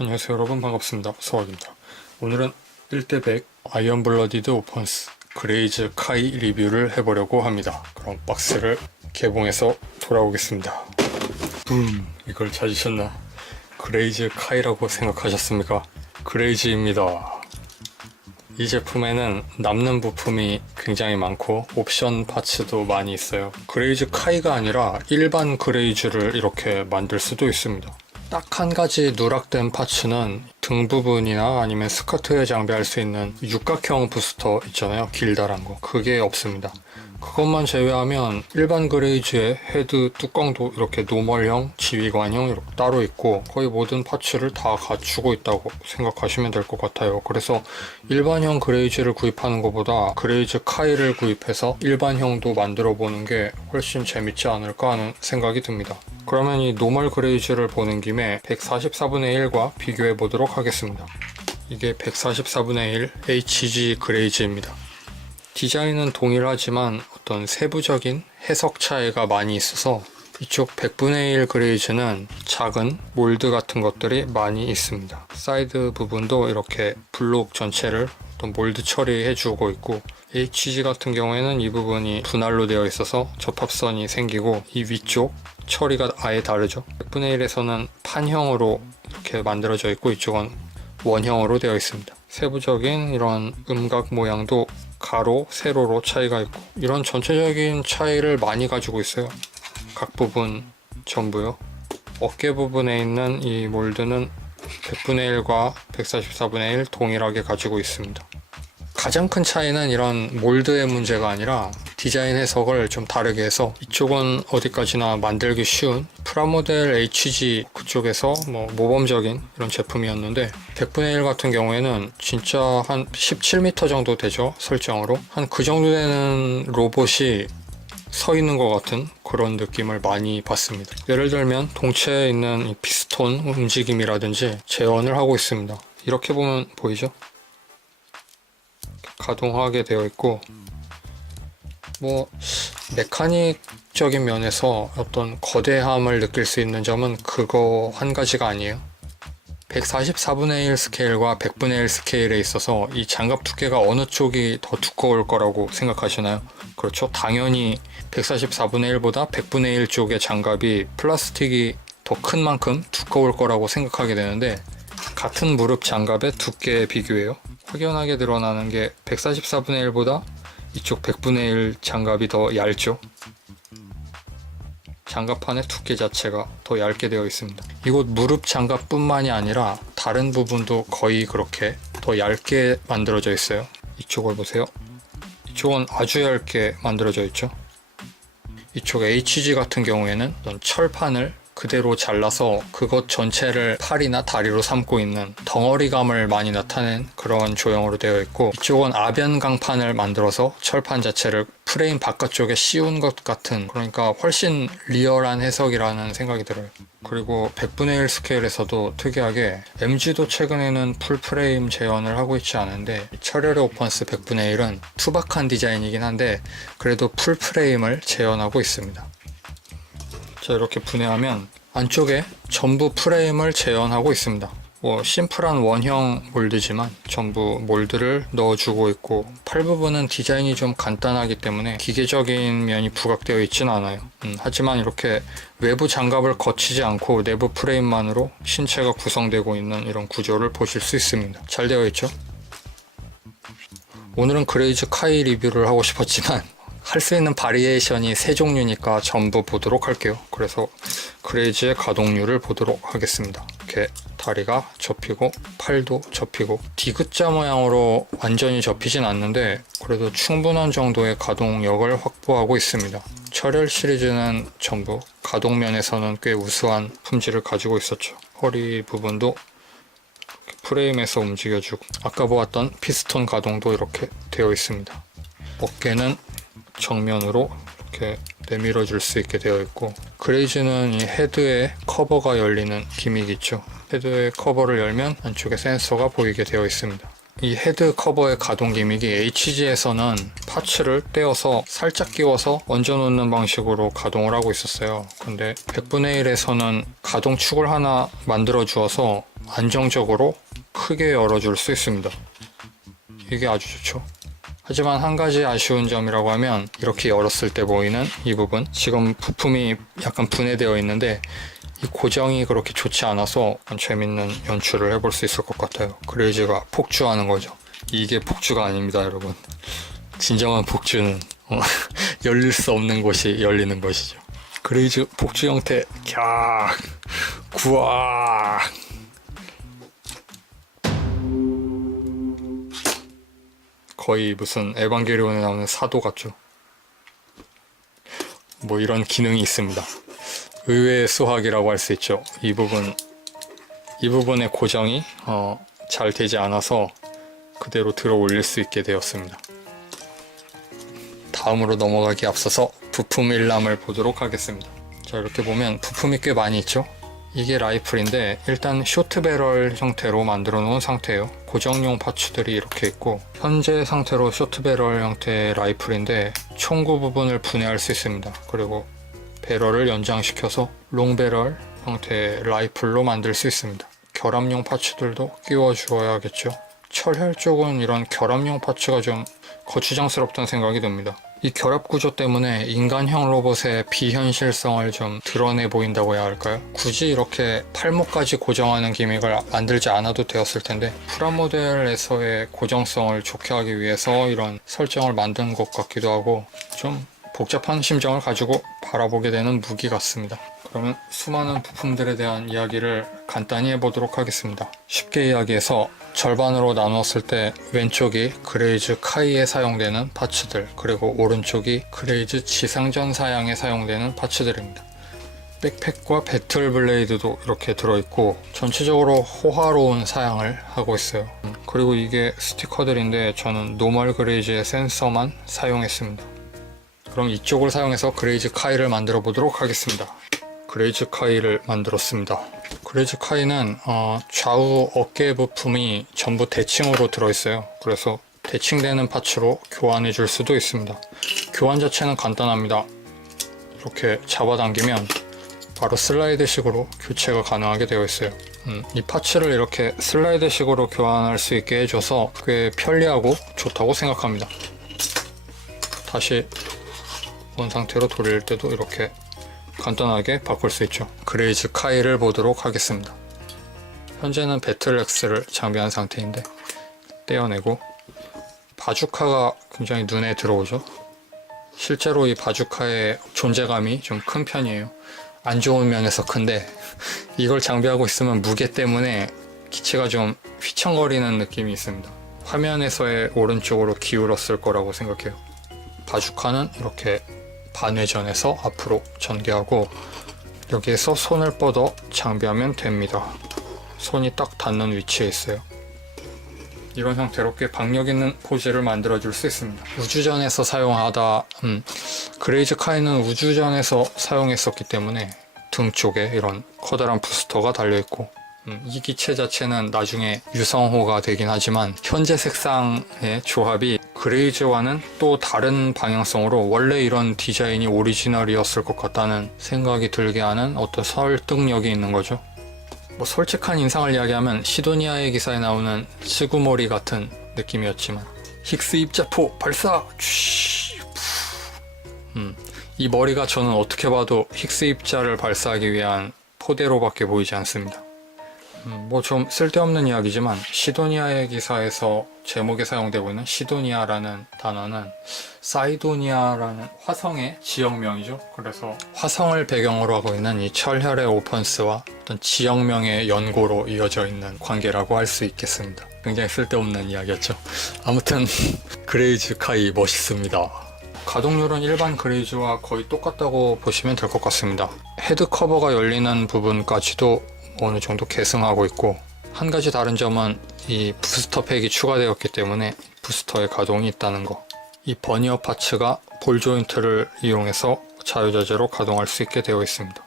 안녕하세요 여러분, 반갑습니다. 서학입니다. 오늘은 1대100 아이언블러디드 오펀스 그레이즈 카이 리뷰를 해보려고 합니다. 그럼 박스를 개봉해서 돌아오겠습니다. 이걸 찾으셨나? 그레이즈 카이라고 생각하셨습니까? 그레이즈입니다. 이 제품에는 남는 부품이 굉장히 많고 옵션 파츠도 많이 있어요. 그레이즈 카이가 아니라 일반 그레이즈를 이렇게 만들 수도 있습니다. 딱 한 가지 누락된 파츠는 등 부분이나 아니면 스커트에 장비할 수 있는 육각형 부스터 있잖아요. 길다란 거. 그게 없습니다. 그것만 제외하면 일반 그레이즈의 헤드 뚜껑도 이렇게 노멀형, 지휘관형 이렇게 따로 있고 거의 모든 파츠를 다 갖추고 있다고 생각하시면 될 것 같아요. 그래서 일반형 그레이즈를 구입하는 것보다 그레이즈 카이를 구입해서 일반형도 만들어 보는 게 훨씬 재밌지 않을까 하는 생각이 듭니다. 그러면 이 노멀 그레이즈를 보는 김에 144분의 1과 비교해 보도록 하겠습니다. 이게 144분의 1 HG 그레이즈입니다. 디자인은 동일하지만 어떤 세부적인 해석 차이가 많이 있어서 이쪽 100분의 1 그레이즈는 작은 몰드 같은 것들이 많이 있습니다. 사이드 부분도 이렇게 블록 전체를 어떤 몰드 처리해주고 있고, HG 같은 경우에는 이 부분이 분할로 되어 있어서 접합선이 생기고 이 위쪽 처리가 아예 다르죠. 100분의 1에서는 판형으로 이렇게 만들어져 있고 이쪽은 원형으로 되어 있습니다. 세부적인 이런 음각 모양도 가로, 세로로 차이가 있고 이런 전체적인 차이를 많이 가지고 있어요. 각 부분 전부요. 어깨 부분에 있는 이 몰드는 100분의 1과 144분의 1 동일하게 가지고 있습니다. 가장 큰 차이는 이런 몰드의 문제가 아니라 디자인 해석을 좀 다르게 해서 이쪽은 어디까지나 만들기 쉬운 프라모델 HG 그쪽에서 모범적인 이런 제품이었는데 100분의 1 같은 경우에는 진짜 한 17m 정도 되죠. 설정으로 한 그 정도 되는 로봇이 서 있는 것 같은 그런 느낌을 많이 받습니다. 예를 들면 동체에 있는 이 피스톤 움직임이라든지 재현을 하고 있습니다. 이렇게 보면 보이죠? 가동하게 되어 있고 메카닉적인 면에서 어떤 거대함을 느낄 수 있는 점은 그거 한 가지가 아니에요. 144분의 1 스케일과 100분의 1 스케일에 있어서 이 장갑 두께가 어느 쪽이 더 두꺼울 거라고 생각하시나요? 그렇죠. 당연히 144분의 1보다 100분의 1 쪽의 장갑이 플라스틱이 더 큰 만큼 두꺼울 거라고 생각하게 되는데 같은 무릎 장갑의 두께에 비교해요. 확연하게 드러나는 게 144분의 1보다 이쪽 100분의 1 장갑이 더 얇죠. 장갑판의 두께 자체가 더 얇게 되어 있습니다. 이곳 무릎 장갑뿐만이 아니라 다른 부분도 거의 그렇게 더 얇게 만들어져 있어요. 이쪽을 보세요. 이쪽은 아주 얇게 만들어져 있죠. 이쪽 HG 같은 경우에는 어떤 철판을 그대로 잘라서 그것 전체를 팔이나 다리로 삼고 있는 덩어리감을 많이 나타낸 그런 조형으로 되어 있고, 이쪽은 아변 강판을 만들어서 철판 자체를 프레임 바깥쪽에 씌운 것 같은, 그러니까 훨씬 리얼한 해석이라는 생각이 들어요. 그리고 100분의 1 스케일에서도 특이하게 MG도 최근에는 풀프레임 재현을 하고 있지 않은데 철혈의 오펀스 100분의 1은 투박한 디자인이긴 한데 그래도 풀프레임을 재현하고 있습니다. 자, 이렇게 분해하면 안쪽에 전부 프레임을 재현하고 있습니다. 심플한 원형 몰드지만 전부 몰드를 넣어주고 있고, 팔 부분은 디자인이 좀 간단하기 때문에 기계적인 면이 부각되어 있진 않아요. 하지만 이렇게 외부 장갑을 거치지 않고 내부 프레임만으로 신체가 구성되고 있는 이런 구조를 보실 수 있습니다. 잘 되어 있죠? 오늘은 그레이즈 카이 리뷰를 하고 싶었지만 할 수 있는 바리에이션이 세 종류니까 전부 보도록 할게요. 그래서 그레이즈의 가동률을 보도록 하겠습니다. 이렇게 다리가 접히고 팔도 접히고 D자 모양으로 완전히 접히진 않는데 그래도 충분한 정도의 가동력을 확보하고 있습니다. 철혈 시리즈는 전부 가동면에서는 꽤 우수한 품질을 가지고 있었죠. 허리 부분도 프레임에서 움직여주고 아까 보았던 피스톤 가동도 이렇게 되어 있습니다. 어깨는 정면으로 이렇게 내밀어 줄 수 있게 되어 있고, 그레이즈는 이 헤드의 커버가 열리는 기믹이 있죠. 헤드의 커버를 열면 안쪽에 센서가 보이게 되어 있습니다. 이 헤드 커버의 가동 기믹이 HG에서는 파츠를 떼어서 살짝 끼워서 얹어 놓는 방식으로 가동을 하고 있었어요. 근데 100분의 1에서는 가동축을 하나 만들어 주어서 안정적으로 크게 열어줄 수 있습니다. 이게 아주 좋죠. 하지만 한 가지 아쉬운 점이라고 하면 이렇게 열었을 때 보이는 이 부분, 지금 부품이 약간 분해되어 있는데 이 고정이 그렇게 좋지 않아서 재밌는 연출을 해볼 수 있을 것 같아요. 그레이즈가 폭주하는 거죠. 이게 폭주가 아닙니다, 여러분. 진정한 폭주는 열릴 수 없는 곳이 열리는 것이죠. 그레이즈 폭주 형태, 캬, 구악. 거의 무슨 에반게리온에 나오는 사도 같죠. 뭐 이런 기능이 있습니다. 의외의 수학이라고 할 수 있죠. 이 부분의 고정이 잘 되지 않아서 그대로 들어 올릴 수 있게 되었습니다. 다음으로 넘어가기 앞서서 부품 일람을 보도록 하겠습니다. 자, 이렇게 보면 부품이 꽤 많이 있죠. 이게 라이플인데 일단 쇼트 배럴 형태로 만들어 놓은 상태예요. 고정용 파츠들이 이렇게 있고, 현재 상태로 쇼트 배럴 형태의 라이플인데 총구 부분을 분해할 수 있습니다. 그리고 배럴을 연장시켜서 롱 배럴 형태의 라이플로 만들 수 있습니다. 결합용 파츠들도 끼워 주어야겠죠. 철혈 쪽은 이런 결합용 파츠가 좀 거추장스럽다는 생각이 듭니다. 이 결합 구조 때문에 인간형 로봇의 비현실성을 좀 드러내 보인다고 해야 할까요? 굳이 이렇게 팔목까지 고정하는 기믹을 만들지 않아도 되었을 텐데 프라모델에서의 고정성을 좋게 하기 위해서 이런 설정을 만든 것 같기도 하고 좀 복잡한 심정을 가지고 바라보게 되는 무기 같습니다. 그러면 수많은 부품들에 대한 이야기를 간단히 해보도록 하겠습니다. 쉽게 이야기해서 절반으로 나눴을 때 왼쪽이 그레이즈 카이에 사용되는 파츠들, 그리고 오른쪽이 그레이즈 지상전 사양에 사용되는 파츠들입니다. 백팩과 배틀 블레이드도 이렇게 들어있고 전체적으로 호화로운 사양을 하고 있어요. 그리고 이게 스티커들인데 저는 노멀 그레이즈의 센서만 사용했습니다. 그럼 이쪽을 사용해서 그레이즈 카이를 만들어 보도록 하겠습니다. 그레이즈 카이를 만들었습니다. 그레이즈 카이는 좌우 어깨 부품이 전부 대칭으로 들어있어요. 그래서 대칭되는 파츠로 교환해 줄 수도 있습니다. 교환 자체는 간단합니다. 이렇게 잡아당기면 바로 슬라이드식으로 교체가 가능하게 되어 있어요. 이 파츠를 이렇게 슬라이드식으로 교환할 수 있게 해줘서 꽤 편리하고 좋다고 생각합니다. 다시 본 상태로 돌릴 때도 이렇게 간단하게 바꿀 수 있죠. 그레이즈 카이를 보도록 하겠습니다. 현재는 배틀엑스를 장비한 상태인데 떼어내고, 바주카가 굉장히 눈에 들어오죠. 실제로 이 바주카의 존재감이 좀 큰 편이에요. 안 좋은 면에서 큰데 이걸 장비하고 있으면 무게 때문에 기체가 좀 휘청거리는 느낌이 있습니다. 화면에서의 오른쪽으로 기울었을 거라고 생각해요. 바주카는 이렇게 반회전해서 앞으로 전개하고 여기에서 손을 뻗어 장비하면 됩니다. 손이 딱 닿는 위치에 있어요. 이런 형태로 꽤 박력 있는 포즈를 만들어 줄 수 있습니다. 우주전에서 사용하다 그레이즈 카이는 우주전에서 사용했었기 때문에 등 쪽에 이런 커다란 부스터가 달려있고, 이 기체 자체는 나중에 유성호가 되긴 하지만 현재 색상의 조합이 그레이즈와는 또 다른 방향성으로 원래 이런 디자인이 오리지널이었을 것 같다는 생각이 들게 하는 어떤 설득력이 있는 거죠. 뭐 솔직한 인상을 이야기하면 시도니아의 기사에 나오는 스구모리 같은 느낌이었지만, 힉스 입자포 발사! 이 머리가 저는 어떻게 봐도 힉스 입자를 발사하기 위한 포대로밖에 보이지 않습니다. 뭐 좀 쓸데없는 이야기지만 시도니아의 기사에서 제목에 사용되고 있는 시도니아라는 단어는 사이도니아라는 화성의 지역명이죠. 그래서 화성을 배경으로 하고 있는 이 철혈의 오펀스와 어떤 지역명의 연고로 이어져 있는 관계라고 할 수 있겠습니다. 굉장히 쓸데없는 이야기였죠. 아무튼 그레이즈 카이 멋있습니다. 가동률은 일반 그레이즈와 거의 똑같다고 보시면 될 것 같습니다. 헤드 커버가 열리는 부분까지도 어느 정도 계승하고 있고, 한 가지 다른 점은 이 부스터 팩이 추가되었기 때문에 부스터의 가동이 있다는 거. 이 버니어 파츠가 볼 조인트를 이용해서 자유자재로 가동할 수 있게 되어 있습니다.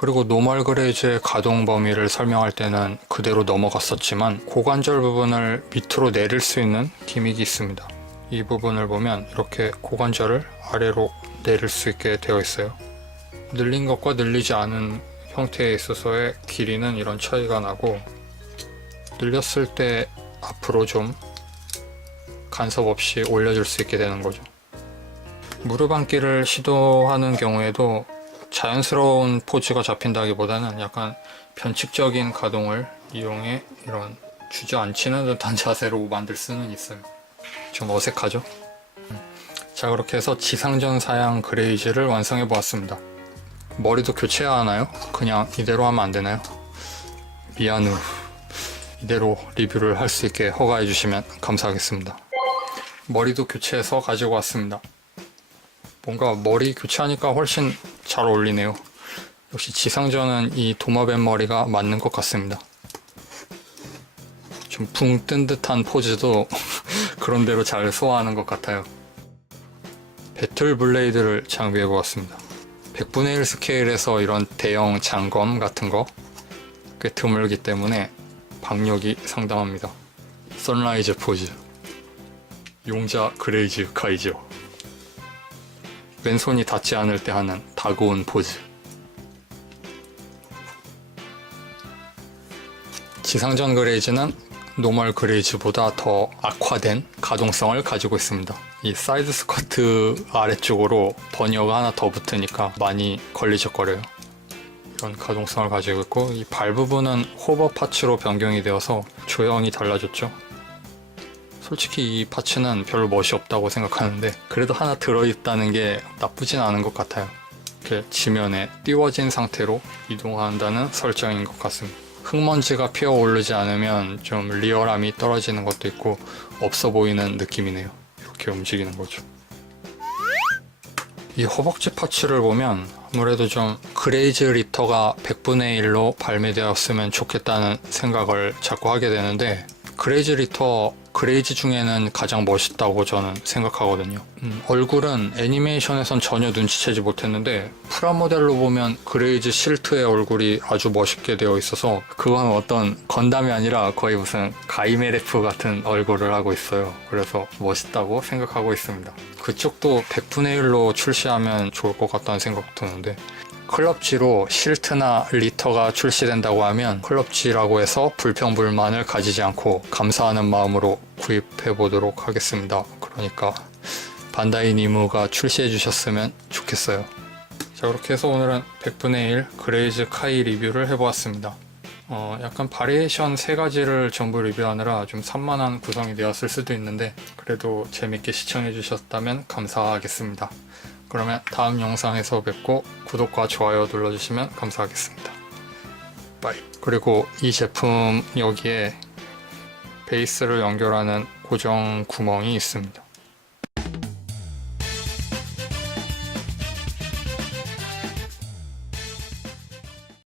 그리고 노멀 그레이즈의 가동 범위를 설명할 때는 그대로 넘어갔었지만 고관절 부분을 밑으로 내릴 수 있는 기믹이 있습니다. 이 부분을 보면 이렇게 고관절을 아래로 내릴 수 있게 되어 있어요. 늘린 것과 늘리지 않은 형태에 있어서의 길이는 이런 차이가 나고, 늘렸을 때 앞으로 좀 간섭 없이 올려줄 수 있게 되는 거죠. 무릎 앉기를 시도하는 경우에도 자연스러운 포즈가 잡힌다기보다는 약간 변칙적인 가동을 이용해 이런 주저앉히는 듯한 자세로 만들 수는 있어요. 좀 어색하죠? 자, 그렇게 해서 지상전 사양 그레이즈를 완성해 보았습니다. 머리도 교체해야 하나요? 그냥 이대로 하면 안 되나요? 미안해. 이대로 리뷰를 할 수 있게 허가해 주시면 감사하겠습니다. 머리도 교체해서 가지고 왔습니다. 뭔가 머리 교체하니까 훨씬 잘 어울리네요. 역시 지상전은 이 도마뱀 머리가 맞는 것 같습니다. 좀 붕 뜬 듯한 포즈도 그런대로 잘 소화하는 것 같아요. 배틀 블레이드를 장비해 보았습니다. 100분의 1 스케일에서 이런 대형 장검 같은 거 꽤 드물기 때문에 박력이 상당합니다. 선라이즈 포즈, 용자 그레이즈 카이죠. 왼손이 닿지 않을 때 하는 다가온 포즈. 지상전 그레이즈는 노멀 그레이즈보다 더 악화된 가동성을 가지고 있습니다. 이 사이드 스커트 아래쪽으로 버니어가 하나 더 붙으니까 많이 걸리적거려요. 이런 가동성을 가지고 있고, 이 발 부분은 호버 파츠로 변경이 되어서 조형이 달라졌죠. 솔직히 이 파츠는 별로 멋이 없다고 생각하는데 그래도 하나 들어있다는 게 나쁘진 않은 것 같아요. 이렇게 지면에 띄워진 상태로 이동한다는 설정인 것 같습니다. 흙먼지가 피어오르지 않으면 좀 리얼함이 떨어지는 것도 있고 없어 보이는 느낌이네요. 이렇게 움직이는 거죠. 이 허벅지 파츠를 보면 아무래도 좀 그레이즈 리터가 100분의 1로 발매되었으면 좋겠다는 생각을 자꾸 하게 되는데, 그레이즈 리터 그레이즈 중에는 가장 멋있다고 저는 생각하거든요. 얼굴은 애니메이션에선 전혀 눈치채지 못했는데 프라모델로 보면 그레이즈 실트의 얼굴이 아주 멋있게 되어 있어서 그건 어떤 건담이 아니라 거의 무슨 가이메레프 같은 얼굴을 하고 있어요. 그래서 멋있다고 생각하고 있습니다. 그쪽도 100분의 1로 출시하면 좋을 것 같다는 생각 드는데, 클럽지로 실트나 리터가 출시된다고 하면 클럽지라고 해서 불평불만을 가지지 않고 감사하는 마음으로 구입해 보도록 하겠습니다. 그러니까 반다이 니무가 출시해 주셨으면 좋겠어요. 자, 그렇게 해서 오늘은 100분의 1 그레이즈 카이 리뷰를 해보았습니다. 약간 바리에이션 3가지를 전부 리뷰하느라 좀 산만한 구성이 되었을 수도 있는데 그래도 재밌게 시청해 주셨다면 감사하겠습니다. 그러면 다음 영상에서 뵙고 구독과 좋아요 눌러주시면 감사하겠습니다. 빠이. 그리고 이 제품 여기에 베이스를 연결하는 고정 구멍이 있습니다.